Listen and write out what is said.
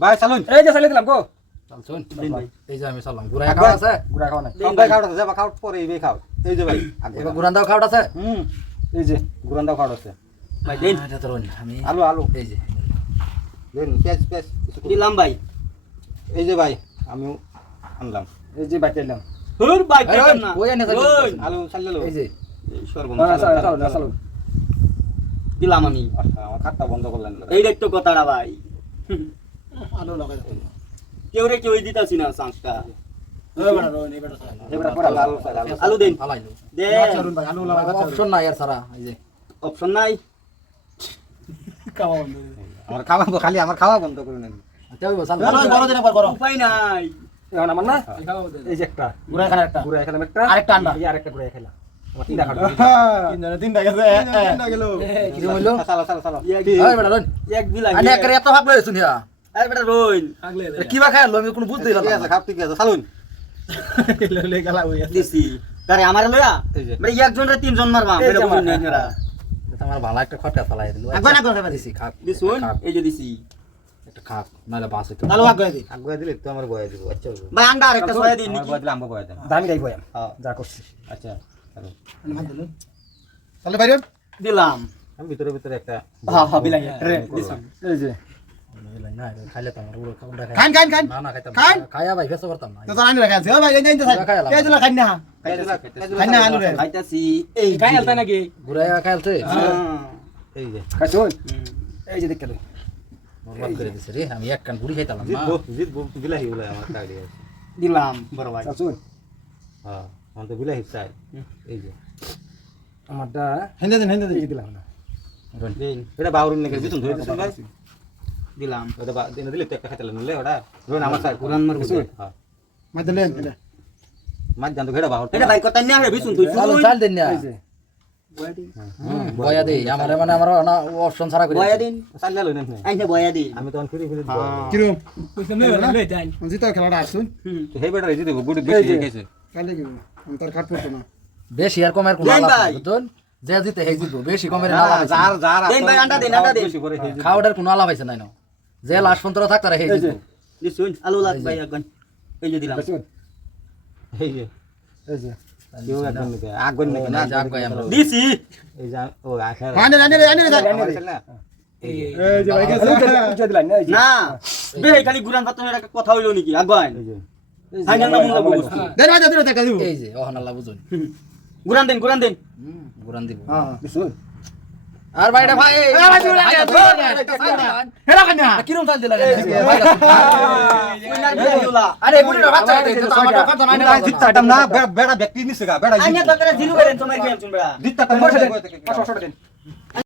ভাই চালুন। এই যে চালিয়ে দিলাম গো। চলছুন এই যে আমি চাললাম গুড়া খাওয়া আছে? গুড়া খাওয়া নাই। ভাই খাওয়া আছে যাবা খাও পরে এই খাও। এই যে ভাই এবার গুড়ান দাও খাওয়া আছে? হুম এই যে গুরান দাও খাওয়া আছে। ভাই দেন। এটা তো আমি আলু আলু। এই যে। দেন পেঁয়াজ পেঁয়াজ দিলাম ভাই। এই যে ভাই আমিও আনলাম। এই যে বাইতে দিলাম হুর পেতাম না। ওই এনে চালিয়ে ওই, আলু চালিয়ে এই যে। দিলাম আমি। আচ্ছা, আমার খাতটা বন্ধ করলেন এই দেখতো কথাটা ভাই। আলু লাগাই দাও কেউ রে কেউ দিতাছি না চান্সটা। আলু দেন। দে। অপশন নাই আর সারা এই যে। অপশন নাই। খাওয়া বন্ধ। আমার খাওয়া খালি আমার খাওয়া বন্ধ করে নেন। তেও চাল ভালো বড় দিন একবার করো। উপায় নাই। এখন আমার না? এই যে একটা। গুড়া খানা একটা। গুড়া খেলাম একটা। আরেকটা আন্ডা। এই আরেকটা গুড়া খেলাম তিনটা খাওয়া তিন তিনটা গেছে। তিনটা গেল। কি হইল? চালো চালো চালো। এক বিলাই। আমি একের এত ভাগ লইছ নিয়া আরে বেটা রইন কি বা খাইলো আমি কোনো বুঝতে ঠিক দিলাম আছে ঠিক আছে চালুন। লে গেলা হই দিছি। তারে আমারে লয়া এই একজন রে তিনজন মারবা এই বুঝুন আমার- এরা। তোমার ভালো একটা খটকা ফালাই দিল। আগুয়া না করে দিছি খাক দিছুন এই যে দিছি। একটা খাক নালে বাস হইতো আলু আগে দি আগুয়া দিলে তো আমার বয়া দিব আচ্ছা। ভাই আন্ডা আরেকটা ছয় দিন আমার বয়া দিলে আমগো বয়া দেন। দামি গাই বয়াম হ্যাঁ। যা করছি। আচ্ছা তাহলে। বাইরে দিলাম। আমি ভিতরে ভিতরে একটা হ্যাঁ হ্যাঁ বিলাই রে দিছি। এই যে। না খাইলে তো আমার উড়ো খাউন্ডা খাই খান খান খান। না না খাইতাম খান। খাইয়া ভাই ফেসো করতাম না। তো তো আনি রাখা ভাই এই নিতে থাক খাইলাম। কে না। খান না আলু রে। খাইতাছি। এই গাই নাকি? ঘুরাইয়া খাইলতে। এই যে। খাইছুন এই যে দেখতে লই করে দিছে রে আমি এক কান বুড়ি খাইতাম না জিতবো জিতবো বিলাহি বলে আমার কাইডি দিলাম বড় ভাই। হ্যাঁ আমার তো বিলাহি চাই। এই যে। আমারটা হেন্দে দেন হেন্দে দিলাম না। এটা বাউরিন নাকি? জিতুন ধরে দিছেন ভাই? দিলাম। ওটা দিন দিলে তো একটা খাইতে নিলে ওটা রোন আমার চাই কুরআন মার বুঝুন হ্যাঁ। মাঝে লেন এটা মাছ জানতো ঘেড়া বাহুর। এটা ভাই কথা না রে বিশুন তুই চাল চাল দেন না যে। বয়া দেই আমার মানে আমার না অপশন ছাড়া করে। বয়া দিন। চালিয়ে লই নেন আইনে বয়া দিন। আমি তখন ফিরে ফিরে কিরম? কইছে নে? না? জিতো খেলাটা আসুন হুম। তো হে বেটা রেজি দেবো গুড বেশি গেছে। কালে কি আমি তোর কাট পড়তো না। বেশি আর কমের কোন দেন বুঝছেন? যে জিতে হে জিতবো। বেশি কমের না, যার যার দেন ভাই, আন্ডা দেন, আন্ডা দেন। খাওয়াটার কোনো আলাপ হয়েছে নাই না। যে লাস্ট পর্যন্ত থাকতারে হে এই যে জিতবো দিছুন আলু লাগ ভাই আগুন এই যে দিলাম। এই যে। এই যে। আগুন নাকি না যাক ভাই আমরা। দিছি। এই যা ও আখের আনে আনে রে আনে রে আমার ছেলে না? বে খালি গুরান পাতন এটা কথা হইল নাকি? আগুন এই যে। আইনে না মুলা বস্তু। দেন ভাই দিলে টাকা দিব এই যে ওহন আল্লাহ বুঝুন। গুরান দেন গুরান দেন। গুরান দিব। হ্যাঁ আর ভাইটা ভাই হেরা খান না কিরম চাল দিলা আরে বুড়ি বাচ্চা দিতে তো না বেড়া বেড়া ব্যক্তি নিছে গা বেড়া আইনে তো করে জিলু করেন তোমার গেম শুনবা জিতটা পাঁচশো দেন পাঁচশো দেন